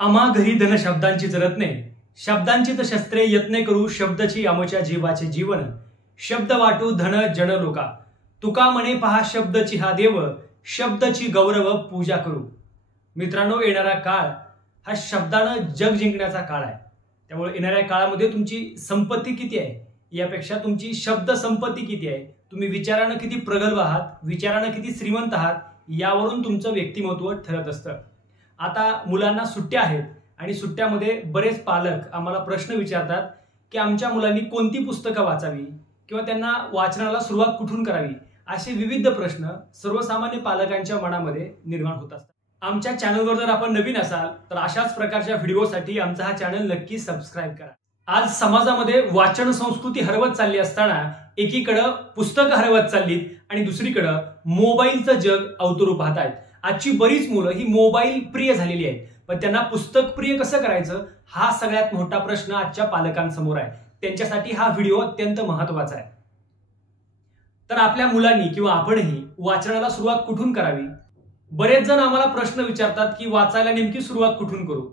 आम्हा घरी धन शब्दांचीच रत्ने, शब्दांचीच शस्त्रे यत्ने करू शब्दची आमच्या जीवाचे जीवन, शब्द वाटू धन जन लोका, तुका म्हणे पहा शब्दची हा देव, शब्दची गौरव पूजा करू। मित्रांनो, येणारा काळ हा शब्दानं जग जिंकण्याचा काळ आहे। त्यामुळे येणाऱ्या काळामध्ये तुमची संपत्ती किती आहे यापेक्षा तुमची शब्द संपत्ती किती आहे, तुम्ही विचारानं किती प्रगल्भ आहात, विचारानं किती श्रीमंत आहात यावरून तुमचं व्यक्तिमत्व ठरत असतं। आता मुलांना सुट्ट्या आहेत आणि सुट्ट्यामध्ये बरेच पालक आम्हाला प्रश्न विचारतात की आमच्या मुलांनी कोणती पुस्तकं वाचावी किंवा त्यांना वाचनाला सुरुवात कुठून करावी, असे विविध प्रश्न सर्वसामान्य पालकांच्या मनामध्ये निर्माण होत असतात। आमच्या चॅनलवर जर आपण नवीन असाल तर अशाच प्रकारच्या व्हिडिओसाठी आमचा हा चॅनल नक्की सबस्क्राइब करा। आज समाजामध्ये वाचन संस्कृती हरवत चालली असताना एकीकडे पुस्तकं हरवत चाललीत आणि दुसरीकडे मोबाईलचं जग अवतरू पाहत आहेत। आजची बरीच मुलं ही मोबाईल प्रिय झालेली आहेत, पण त्यांना पुस्तक प्रिय कसं करायचं हा सगळ्यात मोठा प्रश्न आजच्या पालकांसमोर आहे। त्यांच्यासाठी हा व्हिडिओ अत्यंत महत्त्वाचा आहे। तर आपल्या मुलांनी किंवा आपणही वाचनाला सुरुवात कुठून करावी? बरेच जण आम्हाला प्रश्न विचारतात की वाचायला नेमकी सुरुवात कुठून करू?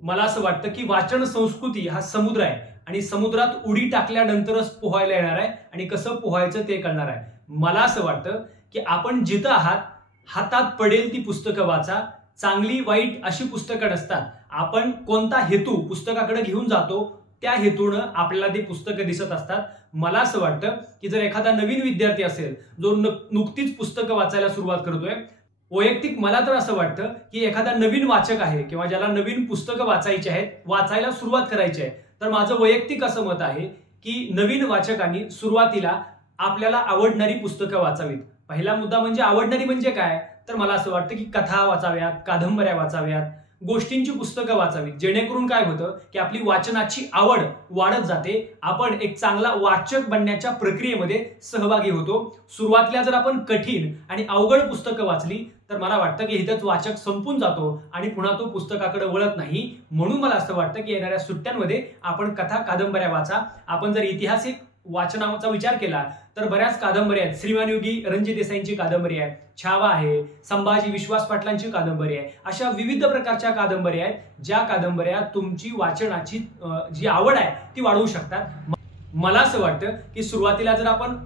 मला असं वाटतं की वाचन संस्कृती हा समुद्र आहे आणि समुद्रात उडी टाकल्यानंतरच पोहायला येणार आहे आणि कसं पोहायचं ते कळणार आहे। मला असं वाटतं की आपण जिथं आहात हातात पडेल ती पुस्तकं वाचा। चांगली वाईट अशी पुस्तकं नसतात, आपण कोणता हेतू पुस्तकाकडे घेऊन जातो त्या हेतूनं आपल्याला ती पुस्तकं दिसत असतात। मला असं वाटतं की जर एखादा नवीन विद्यार्थी असेल जो नुकतीच पुस्तकं वाचायला सुरुवात करतोय, वैयक्तिक मला तर असं वाटतं की एखादा नवीन वाचक आहे किंवा ज्याला नवीन पुस्तकं वाचायची आहेत, वाचायला सुरुवात करायची आहे, तर माझं वैयक्तिक असं मत आहे की नवीन वाचकांनी सुरुवातीला आपल्याला आवडणारी पुस्तकं वाचावीत। पहिला मुद्दा म्हणजे आवडणारी म्हणजे काय, तर मला असं वाटतं की कथा वाचाव्यात, कादंबऱ्या वाचाव्यात, गोष्टींची पुस्तकं वाचावीत, जेणेकरून काय होतं की आपली वाचनाची आवड वाढत जाते, आपण एक चांगला वाचक बनण्याच्या प्रक्रियेमध्ये सहभागी होतो। सुरुवातीला जर आपण कठीण आणि अवघड पुस्तकं वाचली तर मला वाटतं की इथंच वाचक संपून जातो आणि पुन्हा तो पुस्तकाकडे वळत नाही। म्हणून मला असं वाटतं की येणाऱ्या सुट्ट्यांमध्ये आपण कथा कादंबऱ्या वाचा। आपण जर ऐतिहासिक वाचनाचा विचार केला तर बऱ्याच कादंबऱ्या आहेत। श्रीमान योगी रणजित देसाईंची कादंबरी आहे, छावा आहे, संभाजी विश्वास पाटलांची कादंबरी आहे, अशा विविध प्रकारच्या कादंबऱ्या आहेत ज्या कादंबऱ्या तुमची वाचनाची जी आवड आहे ती वाढवू शकतात। मला असं वाटतं की सुरुवातीला जर आपण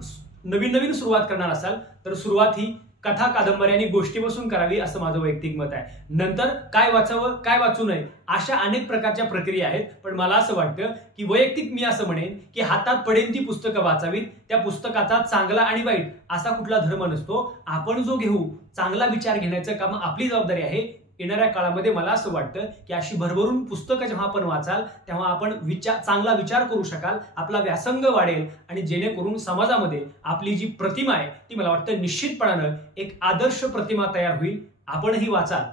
नवीन सुरुवात करणार असाल तर सुरुवात ही कथा कादंबऱ्या आणि गोष्टीपासून करावी असं माझं वैयक्तिक मत आहे। नंतर काय वाचावं काय वाचू नये अशा अनेक प्रकारच्या प्रक्रिया आहेत, पण मला असं वाटतं की वैयक्तिक मी असं म्हणेन की हातात पडेल ती पुस्तकं वाचावीत। त्या पुस्तकाचा चांगला आणि वाईट असा कुठला धर्म नसतो, आपण जो घेऊ चांगला विचार घेण्याचं काम आपली जबाबदारी आहे। येणाऱ्या काळामध्ये मला असं वाटतं की अशी भरभरून पुस्तकं जेव्हा आपण वाचाल तेव्हा आपण चांगला विचार करू शकाल, आपला व्यासंग वाढेल आणि जेणेकरून समाजामध्ये आपली जी प्रतिमा आहे ती मला वाटतं निश्चितपणानं एक आदर्श प्रतिमा तयार होईल। आपणही वाचाल।